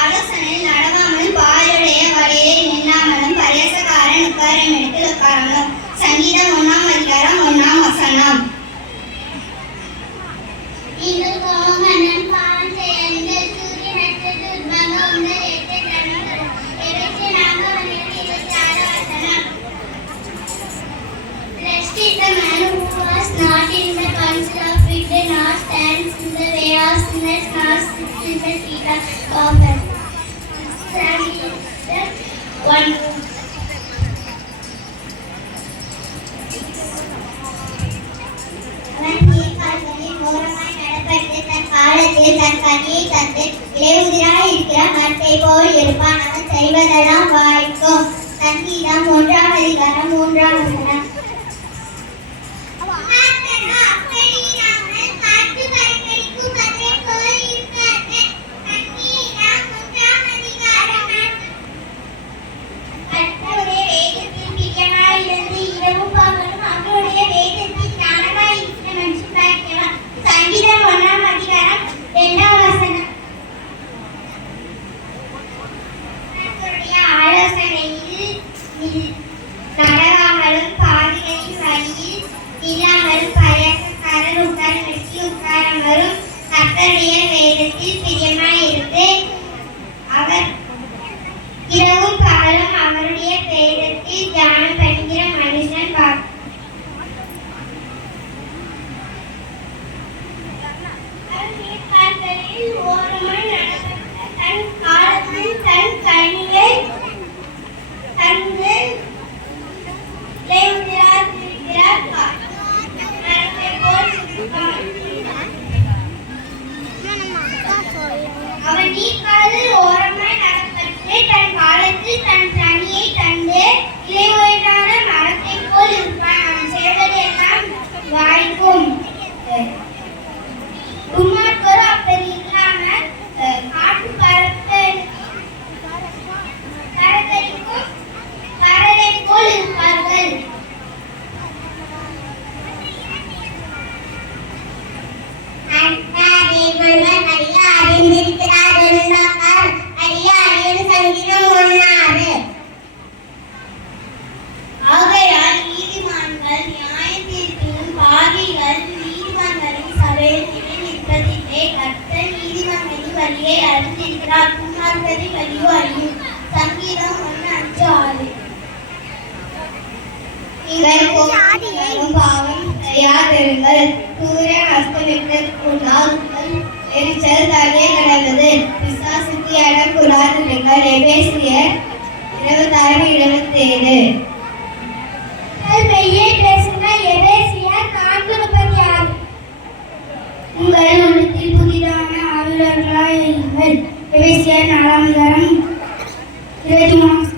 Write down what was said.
ஆலோசனையில் நடவாமலும் பாலுடைய வழியை நில்லாமலும் பரியாசக்காரன் உட்காரம் எடுத்து உட்காரமலும். சங்கீதம் 1ஆம் அதிகாரம் 1ஆம் வசனம். Not in the council of wicked, nor stands in the way of sinners, nor sits in the seat of scoffers. One. அவன் நீர்க்கால்களில் ஓரமாய் நடப்பட்டு தன் காலத்தில் தன் கனியை தந்து இலையுதிராய் இருக்கிற மரத்தை போல் இருப்பான். அவன் செய்வதெல்லாம் வாய்க்கும். சங்கீதம் 1ஆம் அதிகாரம் 3ஆம் வசனம். நடவாமலும் பாவிகளின் வழியில் இல்லாமலும் பரியாசக்காரர் உட்காராமலும் கர்த்தருடைய வேதத்தில் பிரியமாயிருந்து அவர் இரவும் பகலும் அவருடைய வேதத்தில் தியானம் பண்ணுகிற மனுஷன் நீர்க்கால்களில் ஓரமாய் நடப்பட்ட தன் காலத்தில் தன் கனியை தந்து அவன் நீர்க்காலில் ஓரமாய் நடப்பட்டு தன் காலத்தில் தன் கனியை தந்து இலையுதிரான மரத்தை போல் இருப்பான். அவன் செய்வதெல்லாம் வாய்க்கும். துன்மார்க்கர் அப்படி இல்லாமல் காட்டு பறவை போல் இருப்பார்கள். ஆகையால் நீதிமான்கள் நியாயத்தீர்ப்பிலும் பாவிகள் நீதிமான்களின் சபையில் நிற்பதில்லை. கர்த்தர் நீதிமான்களின் வழியை அறிந்திருக்கிறார், துன்மார்க்கரின் வழியோ அறியும். சங்கீதம் 1:5-6. நீங்கள் பாவம் செய்யாதிருங்கள். சூரியன் அஸ்தமித்தற்குள்ளால் எரிச்சல் தனியே கிடந்தது. பிசாசுக்கு இடம் கூடாதிருங்கள். எபேசியர் 26:27. மெய்யை பேசுங்கள். எபேசியர் 4:36. உங்கள் உள்ளத்தில் புதிதான ஆளுநர்களாய் இருங்கள். எபேசியர் 4ஆம் அதிகாரம் 23